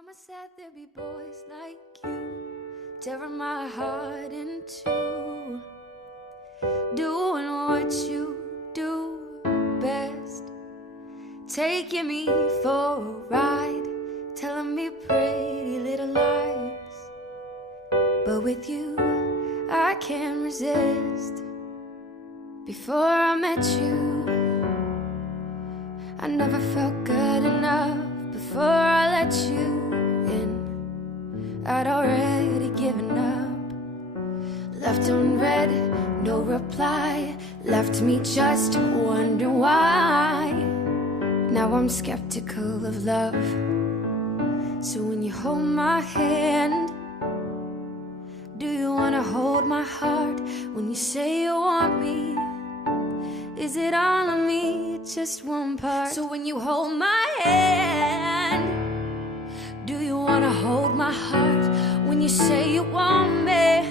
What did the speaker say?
Mama said there'd be boys like you, tearing my heart in two, doing what you do best, taking me for a ride, telling me pretty little lies. But with you, I can't resist. Before I met you, I never felt good enough. Before I let you in, I'd already given up. Left unread, no reply, left me just wondering why. Now I'm skeptical of love. So when you hold my hand, do you wanna hold my heart? When you say you want me, is it all of me, just one part? So when you hold my hand, do you wanna hold my heart? When you say you want me,